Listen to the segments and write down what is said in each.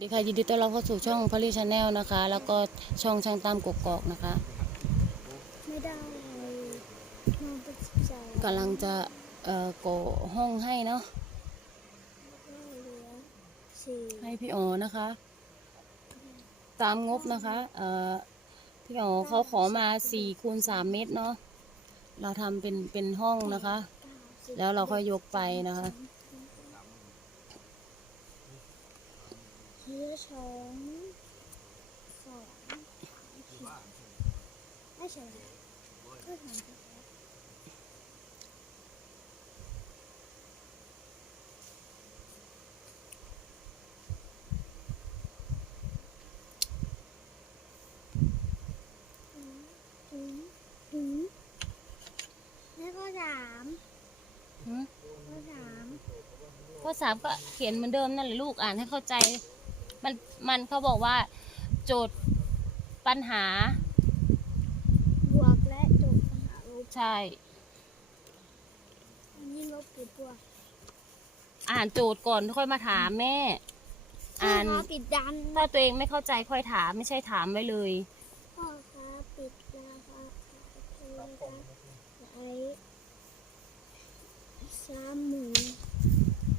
สวัสดีค่ะยินดีต้อนรับเข้าสู่ช่องพลิชแนลนะคะ แล้วก็ช่องช่างตามกกอกนะคะไม่ได้น้องเป็นสิบสองกำลังจะเอ่อก่อห้องให้เนาะเหลือสี่ให้พี่อ๋อนะคะ ตามงบนะคะเอ่อพี่อ๋อเขาขอมาสี่คูณสามเมตรเนาะเราทำเป็นเป็นห้องนะคะเก้าสิบแล้วเราค่อยยกไปนะคะ เหลือสองสองสามสี่ไม่ใช่ก็สามสิบแล้วถึงถึงแล้วก็สามหืมก็สามข้อสามก็เขียนเหมือนเดิมนั่นแหละลูกอ่านให้เข้าใจ มันมันเขาบอกว่า โจทย์ปัญหา บวกและจบปัญหาลบใช่ อันนี้ลบกี่ตัวอ่านโจทย์ก่อนค่อยมาถามแม่ อ่านพ่อปิดดันถ้าตัวเองไม่เข้าใจค่อยถามไม่ใช่ถามไว้เลย พ่อคะปิดราคาไอ้สามหมื่น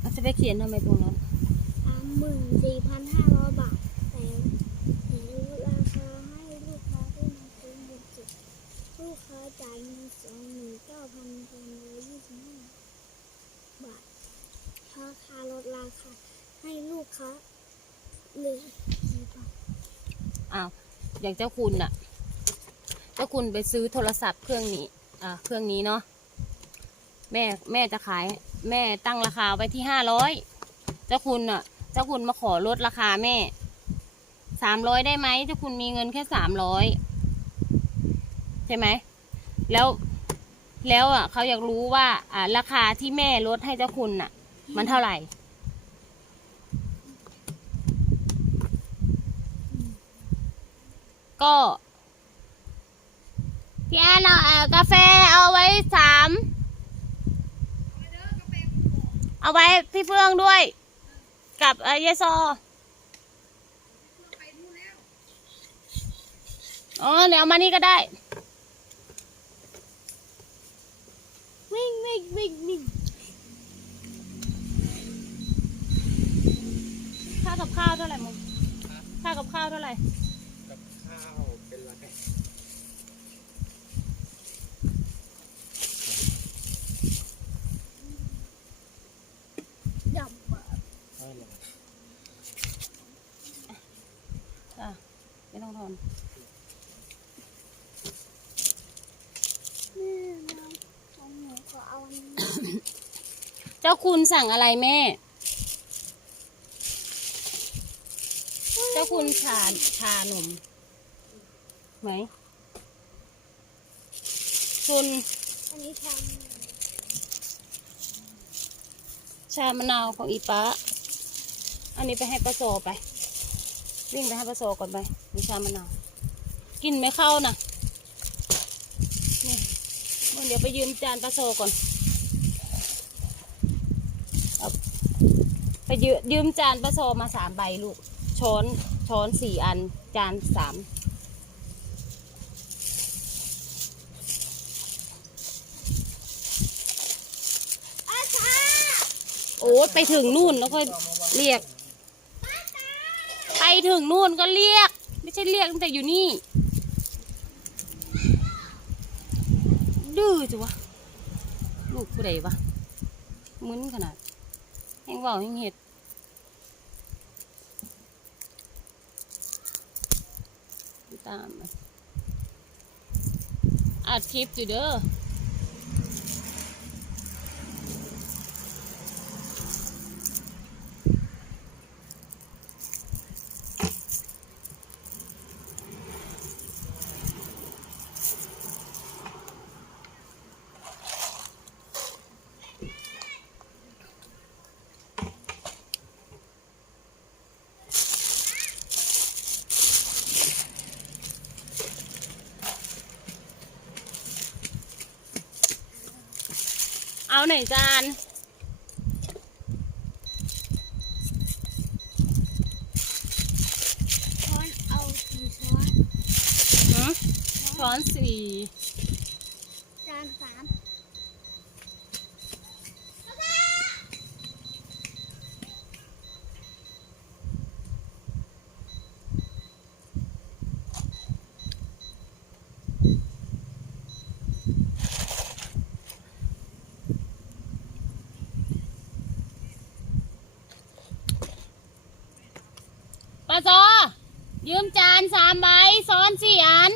มันจะไปเขียนทำไมตรงนั้นสาม หมื่นสี่พันห้าร้อยบาท แต่แต่ราคาให้ลูกค้าที่มาซื้อเงินจิลูกค้าจ่ายเงินสองหมื่นเก้าพันหนึ่งร้อยยี่สิบห้าบาทราคาลดราคาให้ลูกค้าเหลือกี่บาทอ้าวอย่างเจ้าคุณน่ะ เจ้าคุณไปซื้อโทรศัพท์เครื่องนี้ อ่า เครื่องนี้เนาะ แม่ แม่จะขาย แม่ตั้งราคาไว้ที่ห้าร้อย เจ้าคุณน่ะ เจ้าคุณมาขอลดราคาแม่สามร้อยได้ไหมเจ้าคุณมีเงินแค่สามร้อยใช่ไหมแล้วแล้วอะเขาอยากรู้ว่า อ่า ราคาที่แม่ลดให้เจ้าคุณน่ะ มันเท่าไหร่ก็พี่แอนเอากาแฟเอาไว้สาม เอาไว้พี่เฟื่องด้วย กับเอ้ยายซออ๋อเดี๋ยวมานี่ก็ได้ วิ่งวิ่งวิ่งวิ่งค่ากับข้าวเท่าไหร่มึงค่ากับข้าวเท่าไหร่ กับข้าวเป็นไร ดับอะ ไม่เลย อะ ไม่ต้องทอนแม่น้ำของหนูขอเอาอันนี้เจ้าคุณสั่งอะไรแม่ เจ้าคุณชาชานมไหม คุณอันนี้ทชามะนาวของอีป้า อันนี้ไปให้ป้าโซไป วิ่งไปให้ป้าโซก่อนไปมีชามะนาวกินไม่เข้านะนี่เดี๋ยวไปยืมจานป้าโซก่อนไปยืมยืมจานป้าโซมาสามใบลูก ช้อนช้อนสี่อันจานสามำอาชาโอ้ไปถึงนู่นแล้วค่อยเรียก ถึงนู่นก็เรียก ไม่ใช่เรียกตั้งแต่อยู่นี่ ดื้อจังวะ ลูกผู้ใดวะมึนขนาดแห้งเบาแห้งเห็ดตามมาอัดคลิปอยู่เด้อ เอาหน่อยจานช้อนเอาสี่ช้อนฮะช้อนสี่จานสาม ปลาซอยืมจานสามใบซ้อนสี่อัน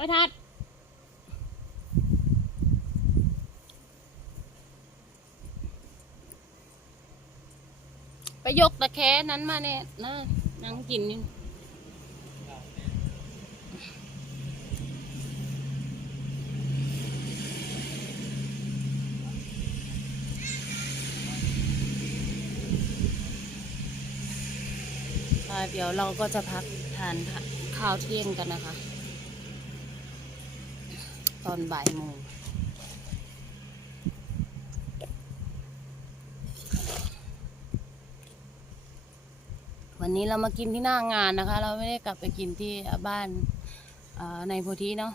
ไอ้ทัดไปยกตะแคนั้นมาเนี่ยนะนั่งกินอยู่ค่ะเดี๋ยวเราก็จะพักทานข้าวเที่ยงกันนะคะ ตอนบ่ายโมงวันนี้เรามากินที่หน้างานนะคะ เราไม่ได้กลับไปกินที่บ้านในโพธิเนาะ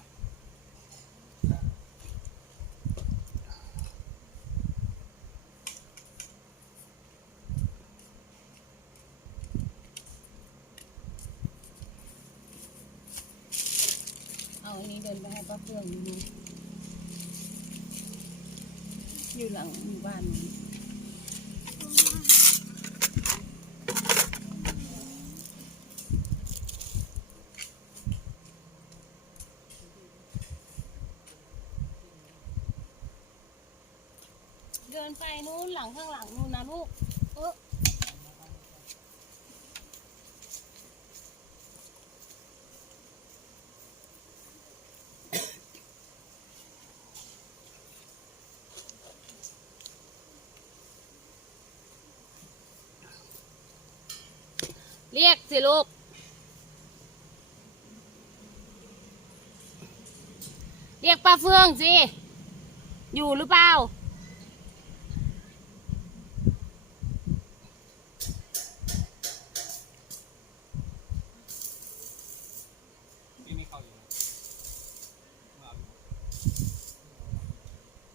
เอาอันนี้เดิ นไปให้ป้าเฟื่องดูอยู่หลังหมู่บ้านนี้เดินไปนู้นหลังข้างหลังนู้นนะลูก เรียกสิลูก เรียกป้าเฟืองสิ อยู่หรือเปล่านี่เอยู่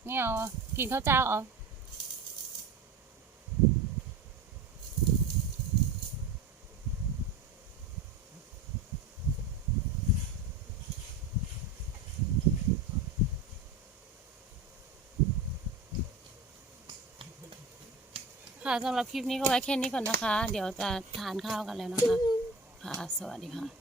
ไม่เอา กินข้าวเจ้าเอา ค่ะสำหรับคลิปนี้ก็ไว้แค่นี้ก่อนนะคะ เดี๋ยวจะทานข้าวกันแล้วนะคะ ค่ะ สวัสดีค่ะ